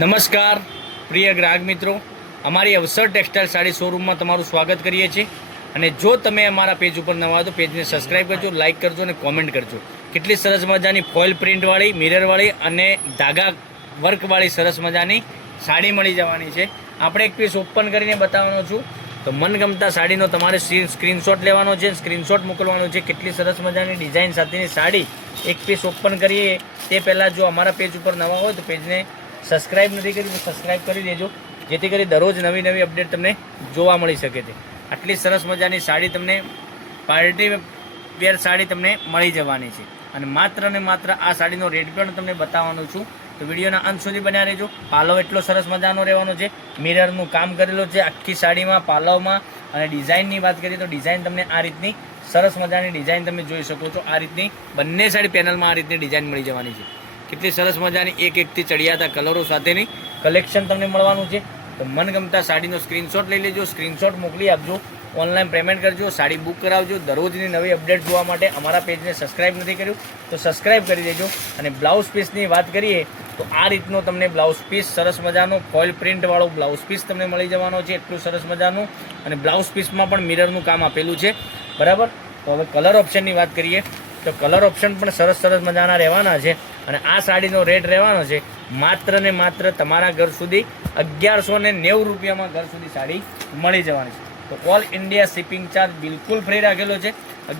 નમસ્કાર પ્રિય ગ્રાહક મિત્રો, અમારી અવસર ટેક્સટાઇલ સાડી શોરૂમમાં તમારું સ્વાગત કરીએ છીએ. અને જો તમે અમારા પેજ ઉપર નવા હો તો પેજને સબસ્ક્રાઈબ કરજો, લાઇક કરજો અને કોમેન્ટ કરજો. કેટલી સરસ મજાની ફોઇલ પ્રિન્ટવાળી, મિરરવાળી અને ધાગા વર્કવાળી સરસ મજાની સાડી મળી જવાની છે. આપણે એક પીસ ઓપન કરીને બતાવવાનો છું. તો મનગમતા સાડીનો તમારે સ્ક્રીનશોટ લેવાનો છે, સ્ક્રીનશોટ મોકલવાનો છે. કેટલી સરસ મજાની ડિઝાઇન સાથેની સાડી એક પીસ ઓપન કરીએ તે પહેલાં જો અમારા પેજ ઉપર નવા હોય તો પેજને સબસ્ક્રાઈબ નથી કરી તો સબસ્ક્રાઈબ કરી દેજો, જેથી કરી દરરોજ નવી નવી અપડેટ તમને જોવા મળી શકે છે. આટલી સરસ મજાની સાડી તમને પાર્ટી વેર સાડી તમને મળી જવાની છે. અને માત્ર ને માત્ર આ સાડીનો રેટ પણ તમને બતાવવાનું છું, તો વિડીયોના અંત સુધી બન્યા રહેજો. પાલવ એટલો સરસ મજાનો રહેવાનો છે, મિરરનું કામ કરેલું છે આખી સાડીમાં, પાલવમાં. અને ડિઝાઇનની વાત કરીએ તો ડિઝાઇન તમને આ રીતની સરસ મજાની ડિઝાઇન તમે જોઈ શકો છો. આ રીતની બંને સાડી પેનલમાં આ રીતની ડિઝાઇન મળી જવાની છે. કેટલી સરસ મજાની એકથી ચડિયાતા કલરો સાથેની કલેક્શન તમને મળવાનું છે. તો મનગમતા સાડીનો સ્ક્રીનશોટ લઈ લેજો, સ્ક્રીનશોટ મોકલી આપજો, ઓનલાઈન પેમેન્ટ કરજો, સાડી બુક કરાવજો. દરરોજની નવી અપડેટ જોવા માટે અમારા પેજને સબસ્ક્રાઈબ નથી કર્યું તો સબસ્ક્રાઈબ કરી દેજો. અને બ્લાઉઝ પીસની વાત કરીએ તો આ રીતનો તમને બ્લાઉઝ પીસ સરસ મજાનો ફોઇલ પ્રિન્ટવાળો બ્લાઉઝ પીસ તમને મળી જવાનો છે, એટલું સરસ મજાનું. અને બ્લાઉઝ પીસમાં પણ મિરરનું કામ આપેલું છે, બરાબર. તો હવે કલર ઓપ્શનની વાત કરીએ તો કલર ઓપ્શન પણ સરસ સરસ મજાના રહેવાના છે. અને આ સાડીનો રેટ રહેવાનો છે માત્ર ને માત્ર તમારા ઘર સુધી 1190 રૂપિયામાં ઘર સુધી સાડી મળી જવાની છે. તો ઓલ ઇન્ડિયા શિપિંગ ચાર્જ બિલકુલ ફ્રી રાખેલો છે,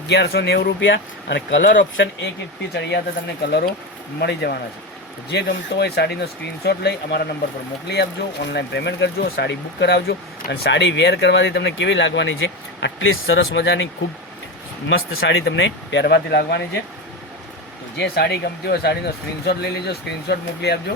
1190 રૂપિયા. અને કલર ઓપ્શન એકથી ચડિયાતા તમને કલરો મળી જવાના છે. તો જે ગમતો હોય સાડીનો સ્ક્રીનશોટ લઈ અમારા નંબર પર મોકલી આપજો, ઓનલાઈન પેમેન્ટ કરજો, સાડી બુક કરાવજો. અને સાડી વેર કરવાથી તમને કેવી લાગવાની છે, આટલી સરસ મજાની ખૂબ મસ્ત સાડી તમને પહેરવાથી લાગવાની છે. તો જે સાડી ગમતી હોય સાડીનો સ્ક્રીનશોટ લઈ લેજો, સ્ક્રીનશોટ મોકલી આપજો,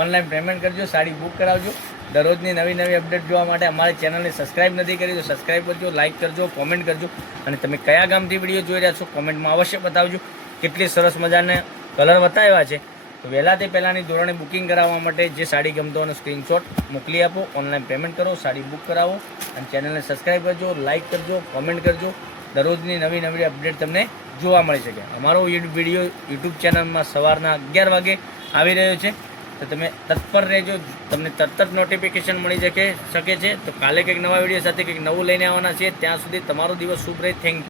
ઓનલાઈન પેમેન્ટ કરજો, સાડી બુક કરાવજો. દરરોજની નવી નવી અપડેટ જોવા માટે અમારી ચેનલને સબસ્ક્રાઈબ નથી કરી તો સબસ્ક્રાઈબ કરજો, લાઇક કરજો, કોમેન્ટ કરજો. અને તમે કયા ગામથી વિડીયો જોઈ રહ્યા છો કોમેન્ટમાં અવશ્ય બતાવજો. કેટલી સરસ મજાના કલર બતાવ્યા છે. તો વહેલા તે પહેલાંની ધોરણે બુકિંગ કરાવવા માટે જે સાડી ગમતો હોય સ્ક્રીનશોટ મોકલી આપો, ઓનલાઈન પેમેન્ટ કરો, સાડી બુક કરાવો. અને ચેનલને સબસ્ક્રાઈબ કરજો, લાઇક કરજો, કોમેન્ટ કરજો. દરરોજની નવી નવી અપડેટ તમને જોવા મળી શકે. અમારો વિડીયો યુટ્યુબ ચેનલમાં સવારના 11 વાગે આવી રહ્યો છે, તો તમે તત્પર રહેજો, તમને તરત જ નોટિફિકેશન મળી શકે છે. તો કાલે કંઈક નવા વિડીયો સાથે કંઈક નવું લઈને આવવાના છે. ત્યાં સુધી તમારો દિવસ શુભ રહે. Thank you.